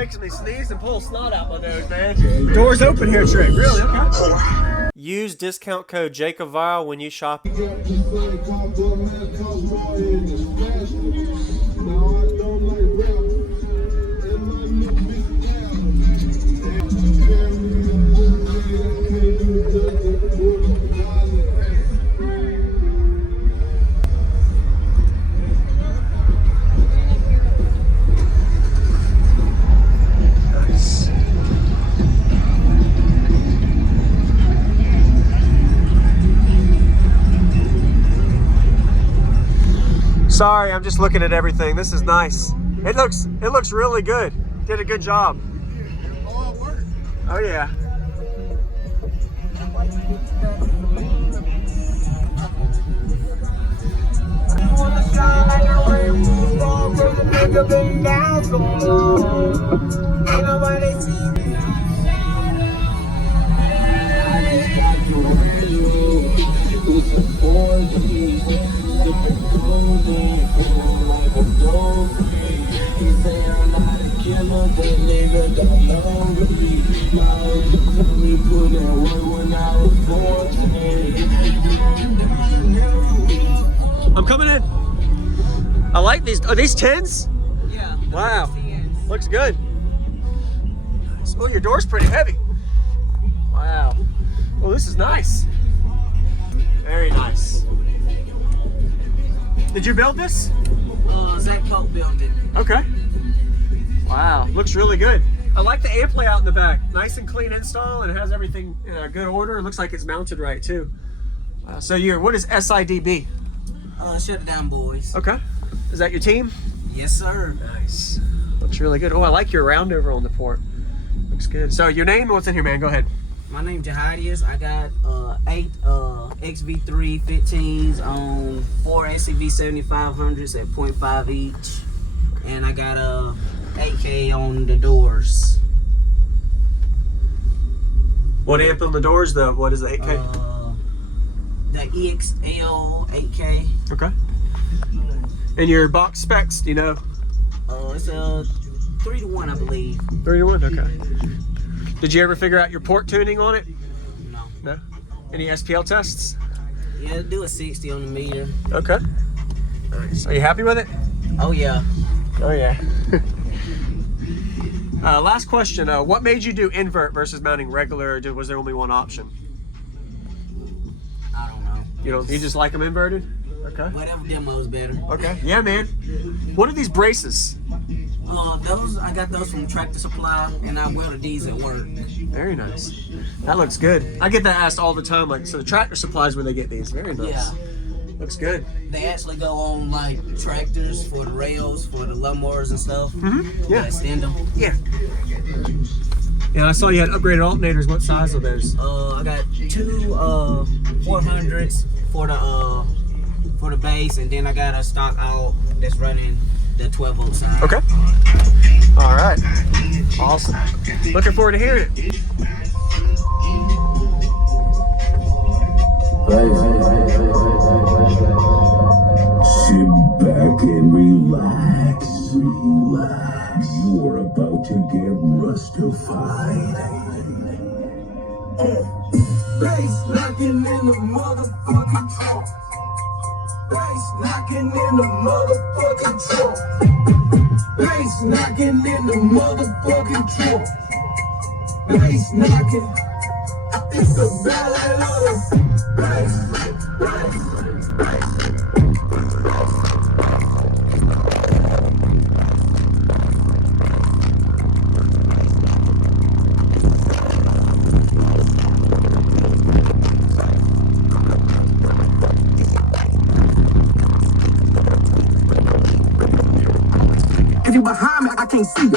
Makes me sneeze and pull snot out my nose, man. Doors open here, Trick. Really? Okay. Use discount code JacobViral when you shop. Sorry, I'm just looking at everything. This is nice. It looks really good. Did a good job. Oh yeah. I'm coming in. I like these. Are these 10s? Yeah. Wow. Looks good. Oh, your door's pretty heavy. Wow. Oh, this is nice. Very nice. Did you build this? Zach Pope built it. Okay. Wow, looks really good. I like the amp layout in the back. Nice and clean install, and it has everything in a good order. It looks like it's mounted right too. So what is SIDB? Shut it down, boys. Okay. Is that your team? Yes, sir. Nice. Looks really good. Oh, I like your round over on the port. Looks good. So your name? What's in here, man? Go ahead. My name's Jahadias. I got 8 XV3 15s on 4 SCV 7500s at 0.5 each, and I got a 8K on the doors. What amp on the doors? What is the 8K? The EXL 8K. Okay. And your box specs? Do you know? It's a 3-to-1, I believe. 3-to-1. Okay. Did you ever figure out your port tuning on it? No. No? Any SPL tests? Yeah, do a 60 on the meter. Okay. Nice. Are you happy with it? Oh yeah. Oh yeah. Last question. What made you do invert versus mounting regular, or was there only one option? I don't know. You just like them inverted? Okay. Whatever demo's better. Okay. Yeah, man. What are these braces? Those I got those from Tractor Supply, and I welded these at work. Very nice. That looks good. I get that asked all the time. Like, so the Tractor Supply is where they get these. Very nice. Yeah. Looks good. They actually go on like tractors for the rails for the lawnmowers and stuff. Mm-hmm. Yeah. Extend them. Yeah. Yeah, I saw you had upgraded alternators. What size are those? I got 2 400s for the base, and then I got a stock out that's running the 12-volt side. Okay. All right. Awesome. Looking forward to hearing it. Sit back and relax. You're about to get rustified. Bass knocking in the motherfucking trunk. Bass knocking in the motherfucking trunk. Bass knocking in the motherfucking trunk. Bass knocking. It's the ballad of bass. If you behind me, I can't see you.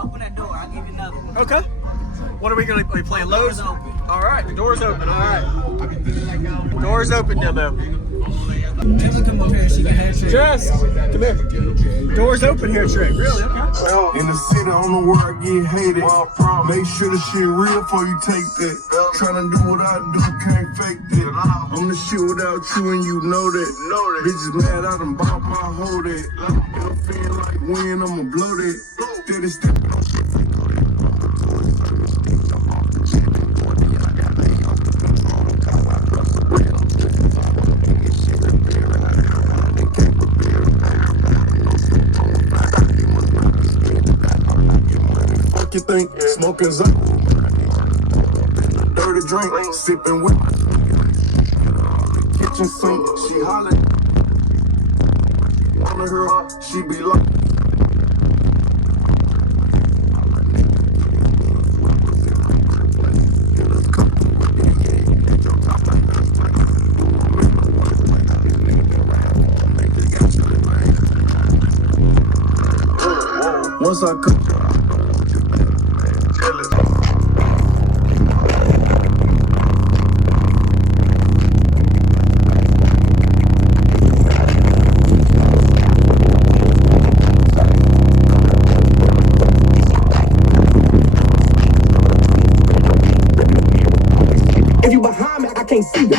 Open that door, I'll give you another one. Okay. What are we going to be playing? Lowe's? Door's open. All right, the door's open. All right. Door's open, demo. Maybe come up here, she can have you. Jess, come here. Door's open here, Trick. Really? Okay. In the city, on the world, get hated. Make sure the shit real before you take that. Tryna do what I do, can't fake that. I'm the shit without you and you know that. Bitches mad, I done bought my hoe that. I'm feeling like when I'ma blow that. Steady stepping on shit. You think smoking's up? Dirty drink, sipping with kitchen sink. She hollering on her, she be like. Once I come. If you behind me, I can't see you.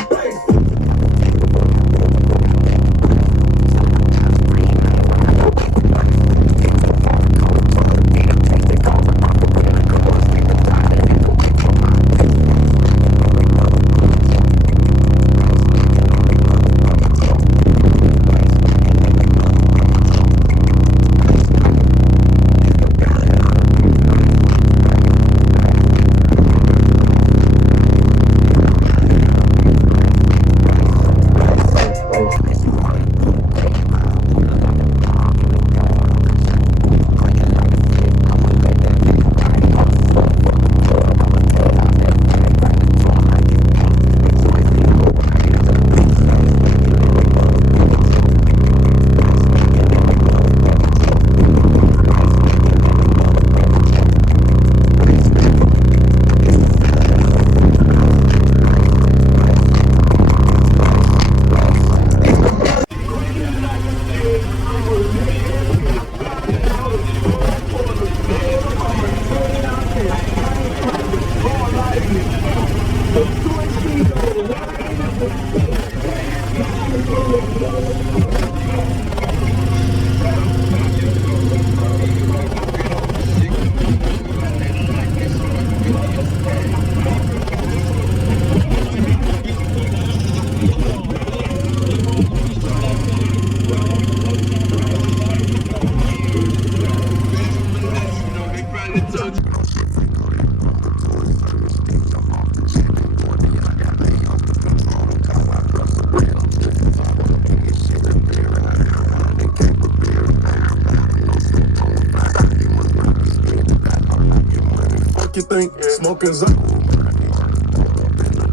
You think smoking's up?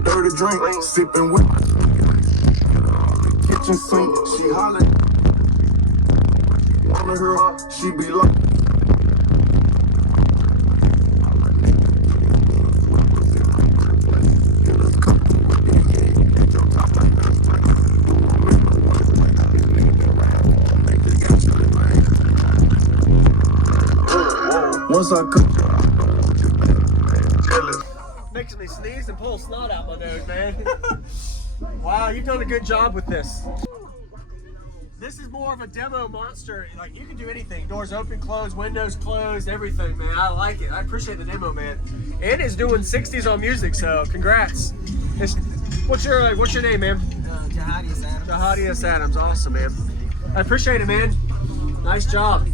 Dirty drink, sipping with kitchen sink. She hollering on her, she be like. Once I come. Makes me sneeze and pull snot out my nose, man. Wow, you've done a good job with this. This is more of a demo monster. Like, you can do anything. Doors open, closed, windows closed, everything, man. I like it. I appreciate the demo, man. And it's doing 60s on music, so congrats. What's your name, man? Jahadias Adams. Jahadias Adams. Awesome, man. I appreciate it, man. Nice job.